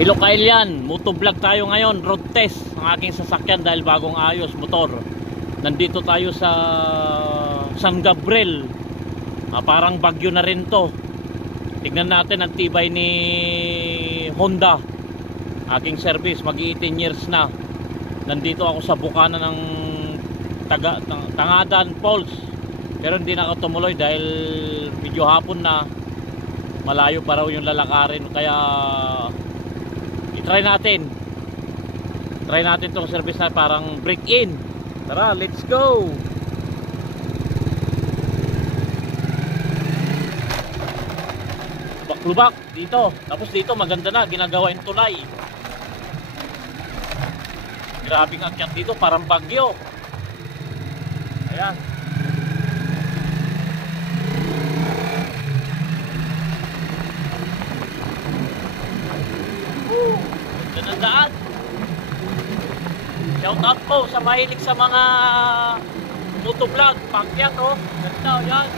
Hello Kailian, motovlog tayo ngayon, road test ng aking sasakyan dahil bagong ayos motor. Nandito tayo sa San Gabriel. Parang bagyo na rin to. Tignan natin ang tibay ni Honda. Aking service, mag-18 years na. Nandito ako sa bukana ng Tangadan Falls. Pero hindi na ako tumuloy dahil medyo hapon na. Malayo pa raw yung lalakarin, kaya i-try natin. Try natin tong service na parang break in. Tara, let's go. Lubak dito. Tapos dito maganda na, ginagawa yung tulay. Grabing akyat dito, parang bagyo. Ayan. Ganda ng daan. Shout out po sa mahilig sa mga motovlog. Pakyat oh. Ganda oh, yan.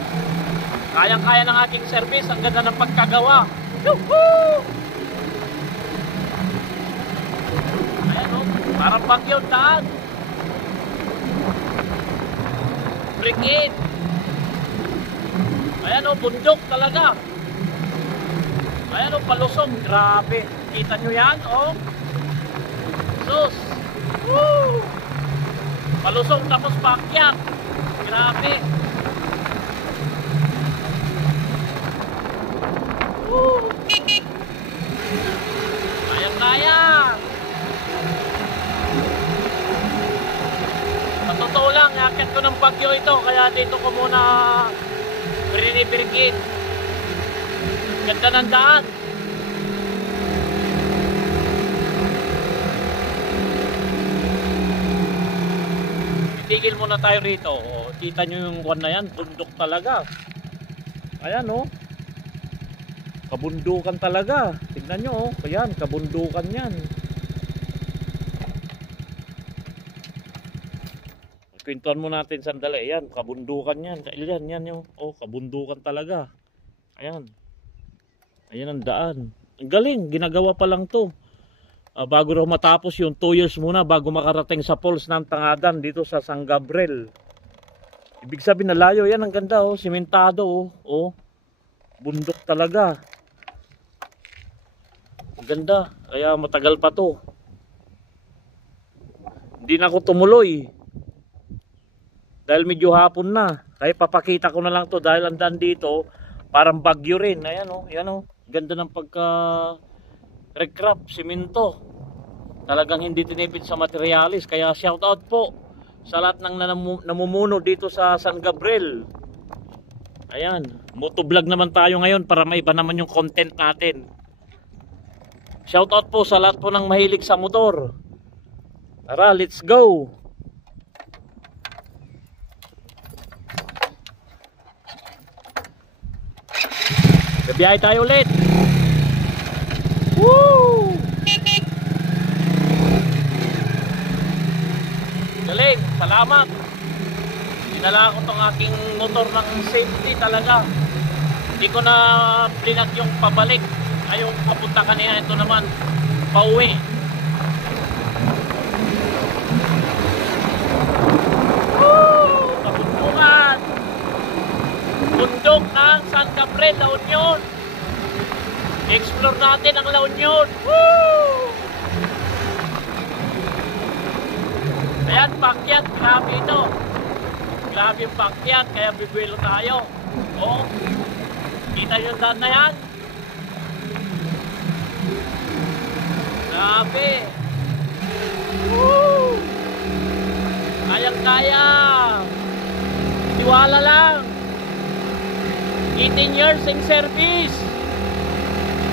Kayang-kaya ng aking service. Ang ganda ng pagkagawa. Yuhuu! Ayan o, parang bagyo daan. Break in. Ayan o, bundok talaga. Ayan o, palusong. Grabe. Kita nyo yan o. Sus. Woo! Palusong tapos pakyat. Grabe. Kaya sa totoo lang, yakit ko ng bagyo ito, kaya dito ko muna binibirigin. Ganda ng daan. Titigil muna tayo rito. Kita nyo yung kwan na yan, bundok talaga. Ayan o, kabundukan talaga. Tignan nyo oh. Ayan, kabundukan yan. Pintuan mo natin sandali. Ayan, kabundukan yan. Ayan, yan yung oh, kabundukan talaga. Ayan. Ayan ang daan. Ang galing, ginagawa pa lang to. Bago raw matapos yung 2 years muna bago makarating sa falls ng Tangadan dito sa San Gabriel. Ibig sabihin na layo. Yan, ang ganda oh. Simentado oh. Oh. Bundok talaga. Ganda, kaya matagal pa to. Hindi na ako tumuloy dahil medyo hapon na. Kaya papakita ko na lang to dahil ang daan dito parang bagyo rin. Ayan o, yan o. Ganda ng pagka recraft, simento. Talagang hindi tinipid sa materialis. Kaya shout out po sa lahat ng namumuno dito sa San Gabriel. Ayan, motovlog naman tayo ngayon para may iba naman yung content natin. Shoutout po sa lahat po ng mahilig sa motor. Tara, let's go. Gabiyahe tayo ulit. Woo! Galing, salamat. Dinala ko tong aking motor ng safety talaga. Hindi ko na plinag yung pabalik. Ayaw papunta kanina, ito naman pauwi. Woo! Kabundukan. Bundok ng San Gabriel, La Union. Explore natin ang La Union. Woo! Ayan, pakyat. Grabe ito. Grabe yung pakyat, kaya bibilo tayo. Oh, kita yung daan na yan. Grabe. Woo! Kayang-kaya. Tiwala lang. 18 years in service.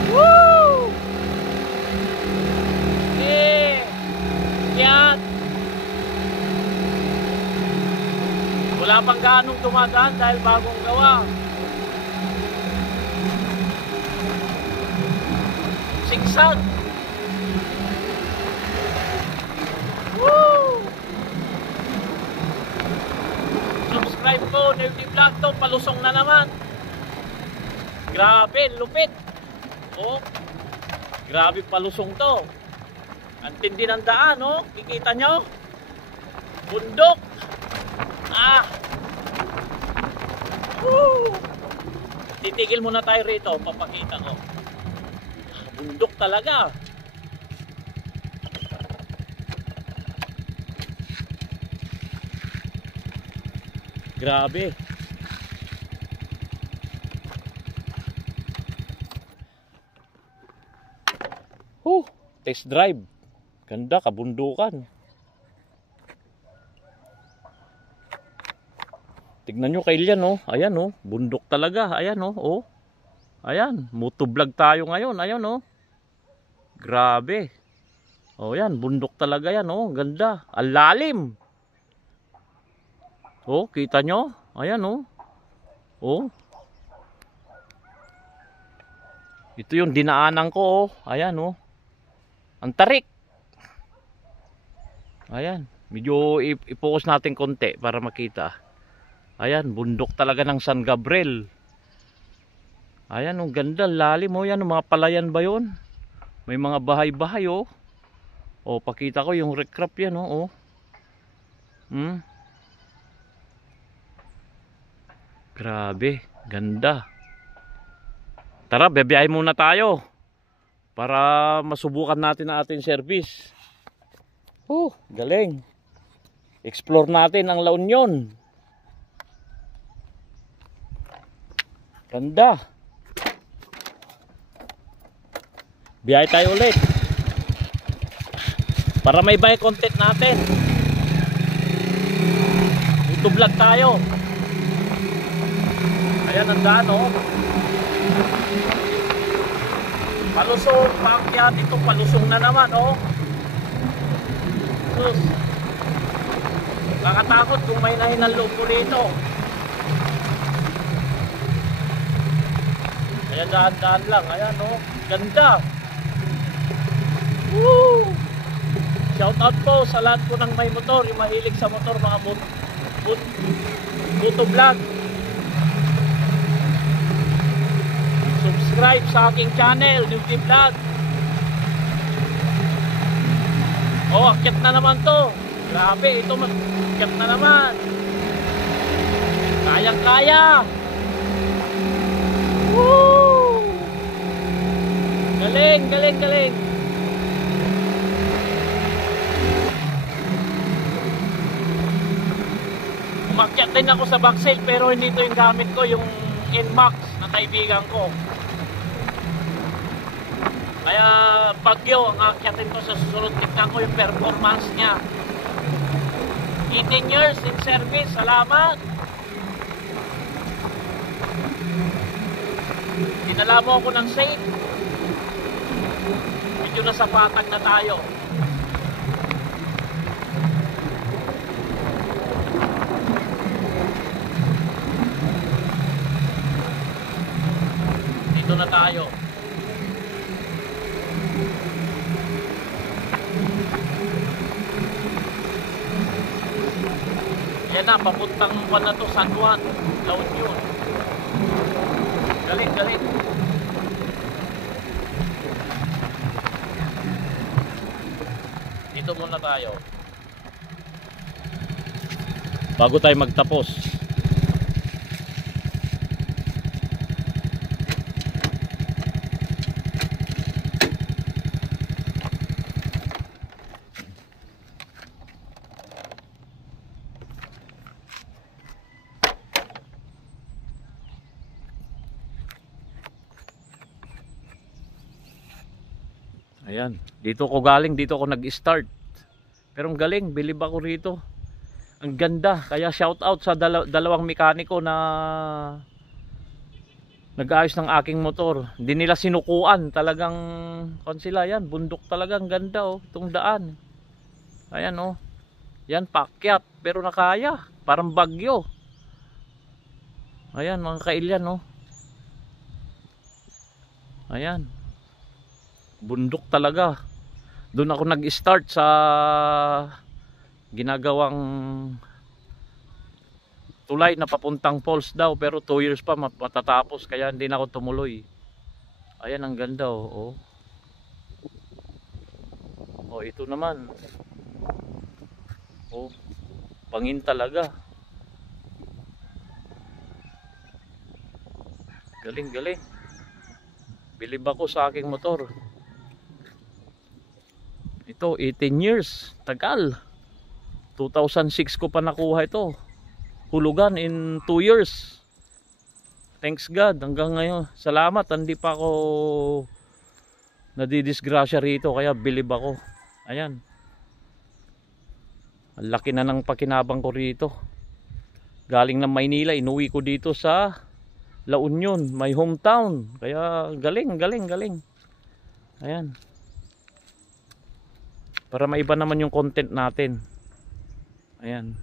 Woo! Okay. Yan. Wala pang ganong dumadaan dahil bagong gawa. Sigsag. Woo! Subscribe ko, Navy Vlog to, palusong na naman. Grabe, lupit. Oh. Grabe palusong to. Ang tindi ng daan, oh. Kikita nyo? Bundok. Ah. Woo! Titigil muna tayo rito, papakita ko. Bundok talaga. Grabe. Test drive. Ganda, kabundukan. Tignan nyo kailyan, oh. Ayan, oh. Bundok talaga. Ayan, oh. Oh. Ayan. Motovlog tayo ngayon. Ayan, oh. Grabe. Oh, yan. Bundok talaga yan, oh. Ganda. Ang lalim. Oh, kita nyo? Ayan, oh. Oh. Ito yung dinaanan ko, oh. Ayan, oh. Ang tarik. Ayan. Medyo i-focus natin konti para makita. Ayan. Bundok talaga ng San Gabriel. Ayan. Ang ganda. Lalim. Oh, yan. Mga palayan ba yun? May mga bahay-bahay. Oh. Oh, pakita ko yung recrap yan. Oh. Oh. Grabe. Ganda. Tara, bebiyahe muna tayo. Para masubukan natin ang ating service. Galing. Explore natin ang La Union. Ganda. Biyahe tayo ulit. Para may buy content natin. YouTube vlog tayo. Ayan ang daan, oh. Palusong, paakyat, ito palusong na naman, oh. Sus. Kakatakot kung may nahinang loob ko rito. Ayan, daan-daan lang. Ayan, oh. Ganda. Woo! Shout out po sa lahat po ng may motor, yung mahilig sa motor, mga motovlog. Subscribe sa aking channel, Newty Vlog. Oh, akyat na naman to. Grabe, ito akyat na naman. Kayang-kaya. Woo! Galing, galing, galing. Umakyat din ako sa backsail pero hindi ito yung gamit ko, yung NMAX na kaibigan ko. Kaya Bagyo ang akyatin ko sa susunod. Tignan ko yung performance niya. 18 years in service. Salamat. Dinala mo ako ng safe. Medyo nasa patag na tayo. Dito na tayo. Yan na, papuntang buwan na to, San Juan, La Union. Galing, galing. Dito muna tayo. Bago tayo magtapos. Ayan, dito ko galing, dito ako nag-start. Pero ang galing, bilib ako rito. Ang ganda, kaya shout out sa dalawang mekaniko na nag-aayos ng aking motor. Hindi nila sinukuan, talagang sila yan, bundok talagang ganda, oh, itong daan. Ayan, oh. Yan, paakyat, pero nakaya, parang Bagyo. Ayan, mga kailyan, oh. Ayan. Bundok talaga. Doon ako nag-start sa ginagawang tulay na papuntang falls daw, pero 2 years pa matatapos, kaya hindi na ako tumuloy. Ayan, ang ganda, oh. O ito naman. O, pangin talaga. Galing, galing. Bilib ako sa aking motor. Ito, 18 years. Tagal. 2006 ko pa nakuha ito. Hulugan in 2 years. Thanks God. Hanggang ngayon. Salamat. Hindi pa ako nadidisgrasya rito. Kaya bilib ako. Ayan. Ang laki na ng pakinabang ko rito. Galing ng Maynila. Inuwi ko dito sa La Union, my hometown. Kaya galing, galing, galing. Ayan. Para maiba naman yung content natin. Ayan.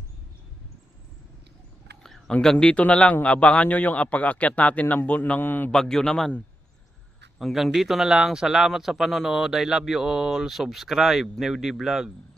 Hanggang dito na lang. Abangan nyo yung pag-akyat natin ng bagyo naman. Hanggang dito na lang. Salamat sa panonood. I love you all. Subscribe. Newdy Vlog.